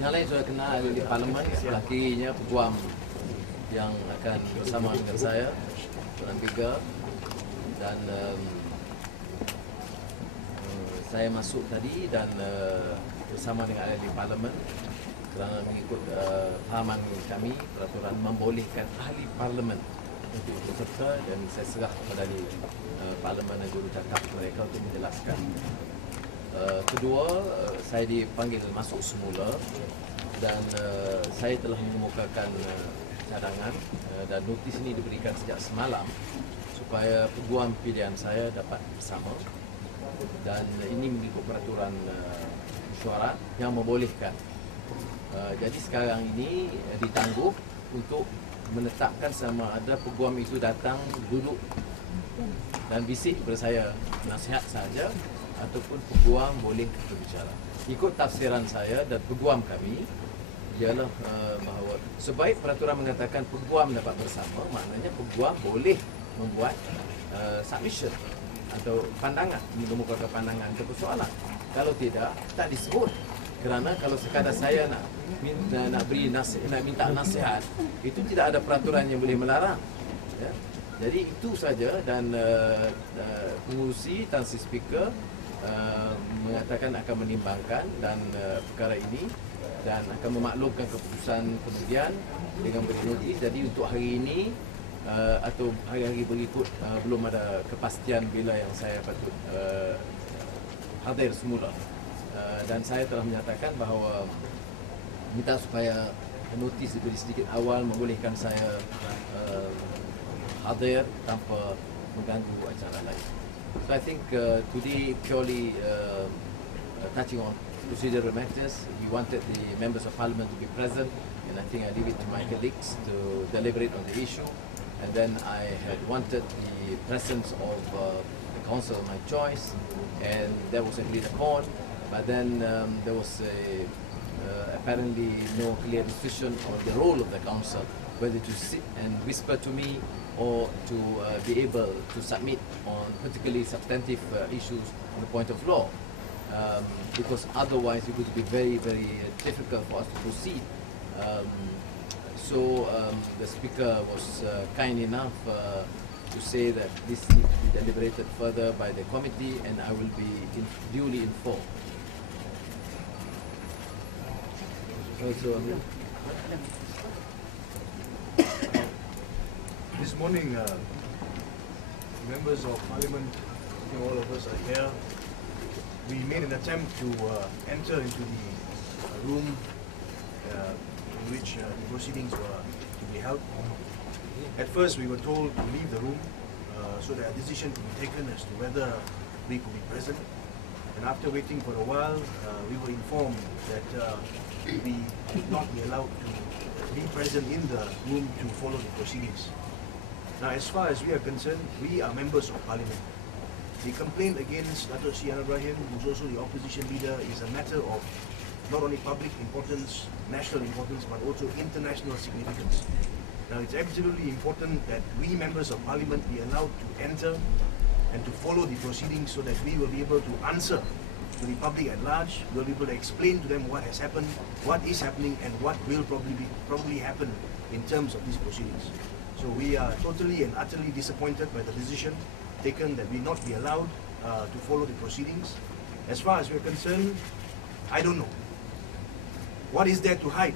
Yang lain sudah kenal ada di Parlimen, sebelah kirinya peguam yang akan bersama dengan saya, Tuan Biga, dan saya masuk tadi dan bersama dengan ahli Parlimen kerana mengikut fahaman kami, peraturan membolehkan ahli Parlimen untuk berserta, dan saya serah kepada ahli Parlimen dan jurucakap mereka untuk menjelaskan. Kedua, saya dipanggil masuk semula dan saya telah mengemukakan cadangan dan notis ini diberikan sejak semalam supaya peguam pilihan saya dapat bersama, dan ini mengikut peraturan mesyuarat yang membolehkan. Jadi sekarang ini ditangguh untuk menetapkan sama ada peguam itu datang duduk dan bisik kepada saya nasihat saja ataupun peguam boleh berbicara. Ikut tafsiran saya dan peguam kami ialah bahawa sebaik peraturan mengatakan peguam dapat bersama, maknanya peguam boleh membuat submission atau pandangan, mengemukakan pandangan ke persoalan. Kalau tidak, tak disebut. Kerana kalau sekadar saya nak minta nasihat, itu tidak ada peraturan yang boleh melarang. Ya. Jadi itu saja, dan pengurusi Tan Sri Speaker mengatakan akan menimbangkan dan perkara ini dan akan memaklumkan keputusan kemudian dengan beri notis. Jadi untuk hari ini atau hari-hari berikut belum ada kepastian bila yang saya patut hadir semula. Dan saya telah menyatakan bahawa minta supaya notis diberi sedikit awal membolehkan saya hadir tanpa mengganggu acara lain. So I think today purely touching on procedural matters. We wanted the members of Parliament to be present, and I think I leave it to my colleagues to deliberate on the issue. And then I had wanted the presence of the counsel of my choice, and that was agreed upon. But then there was apparently no clear decision on the role of the counsel, whether to sit and whisper to me or to be able to submit on particularly substantive issues on the point of law. Because otherwise it would be very, very difficult for us to proceed. So the Speaker was kind enough to say that this needs to be deliberated further by the committee, and I will be duly informed. This morning, members of Parliament, all of us are here. We made an attempt to enter into the room in which the proceedings were to be held. At first, we were told to leave the room so that a decision could be taken as to whether we could be present. And after waiting for a while, we were informed that we could not be allowed to be present in the room to follow the proceedings. Now, as far as we are concerned, we are members of Parliament. The complaint against Dato' Sri Anwar Ibrahim, who's also the opposition leader, is a matter of not only public importance, national importance, but also international significance. Now, it's absolutely important that we members of Parliament be allowed to enter and to follow the proceedings so that we will be able to answer to the public at large. We'll be able to explain to them what has happened, what is happening, and what will probably happen in terms of these proceedings. So we are totally and utterly disappointed by the decision taken that we not be allowed to follow the proceedings. As far as we're concerned, I don't know. What is there to hide?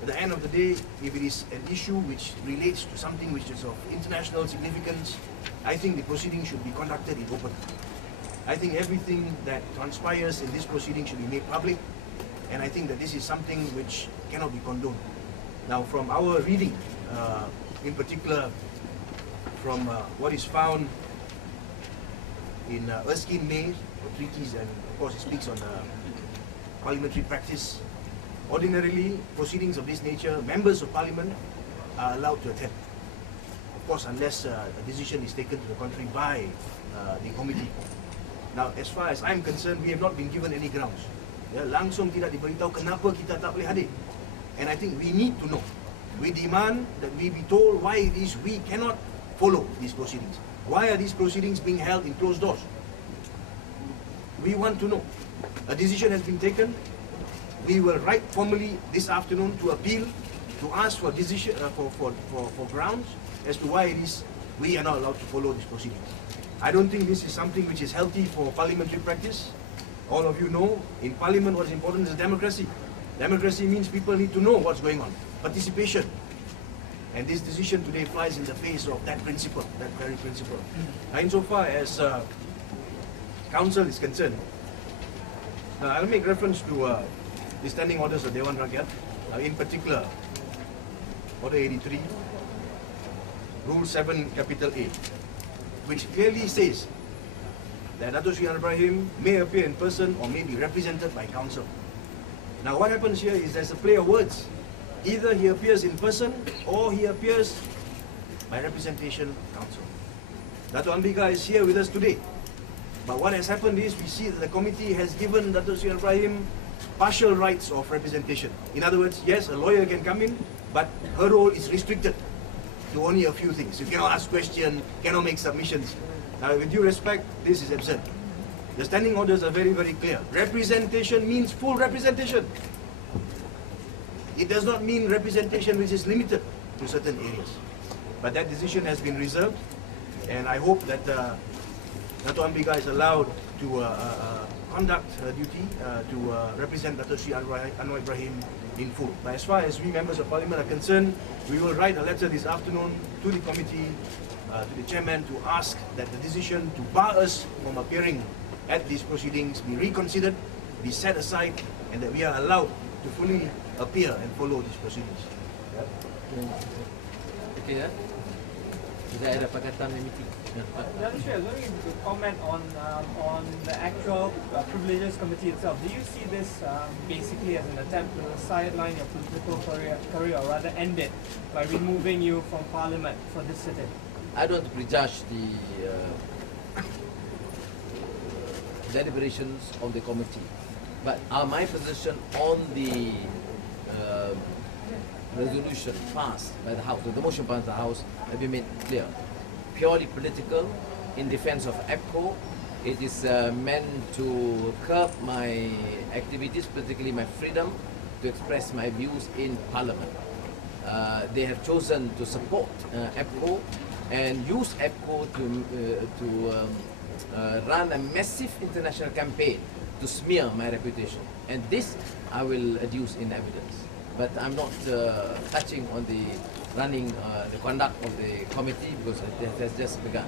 At the end of the day, if it is an issue which relates to something which is of international significance, I think the proceeding should be conducted in open. I think everything that transpires in this proceeding should be made public, and I think that this is something which cannot be condoned. Now, from our reading, in particular from what is found in Erskine May, or treatise, and of course it speaks on parliamentary practice. Ordinarily, proceedings of this nature, members of Parliament are allowed to attend. Of course, unless a decision is taken to the contrary by the committee. Now, as far as I'm concerned, we have not been given any grounds. Ya, langsung tidak diberitahu kenapa kita tak boleh hadir. And I think we need to know. We demand that we be told why it is we cannot follow these proceedings. Why are these proceedings being held in closed doors? We want to know. A decision has been taken. We will write formally this afternoon to appeal, to ask for decision for grounds as to why it is we are not allowed to follow these proceedings. I don't think this is something which is healthy for parliamentary practice. All of you know, in parliament what is important is democracy. Democracy means people need to know what's going on. Participation. And this decision today flies in the face of that principle, that very principle. Now, insofar as counsel is concerned, I'll make reference to the standing orders of Dewan Rakyat, in particular, Order 83, Rule 7, capital A, which clearly says that Dato' Sri Anwar Ibrahim may appear in person or may be represented by counsel. Now what happens here is there's a play of words. Either he appears in person or he appears by representation counsel. Dato' Ambika is here with us today. But what has happened is we see that the committee has given Dato' Sri Anwar Ibrahim partial rights of representation. In other words, yes, a lawyer can come in, but her role is restricted to only a few things. You cannot ask questions, cannot make submissions. Now, with due respect, this is absurd. The standing orders are very, very clear. Representation means full representation. It does not mean representation which is limited to certain areas. But that decision has been reserved, and I hope that Dato' Ambika is allowed to conduct her duty to represent Dato' Sri Anwar Ibrahim in full. But as far as we members of parliament are concerned, we will write a letter this afternoon to the committee, to the chairman, to ask that the decision to bar us from appearing at these proceedings be reconsidered, be set aside, and that we are allowed to fully appear and follow these proceedings. Okay, ya. Saya ada pakatan meeting. Dato' Sri, I was wondering if you could comment on the actual privileges committee itself. Do you see this basically as an attempt to sideline your political career, or rather end it by removing you from parliament for this sitting? I don't prejudge the deliberations of the committee, but my position on the resolution passed by the House, the motion passed by the House, have been made clear. Purely political, in defense of EPCO. It is meant to curb my activities, particularly my freedom to express my views in Parliament. They have chosen to support EPCO and use EPCO to run a massive international campaign to smear my reputation. And this I will adduce in evidence. But I'm not touching on the running, the conduct of the committee, because it has just begun.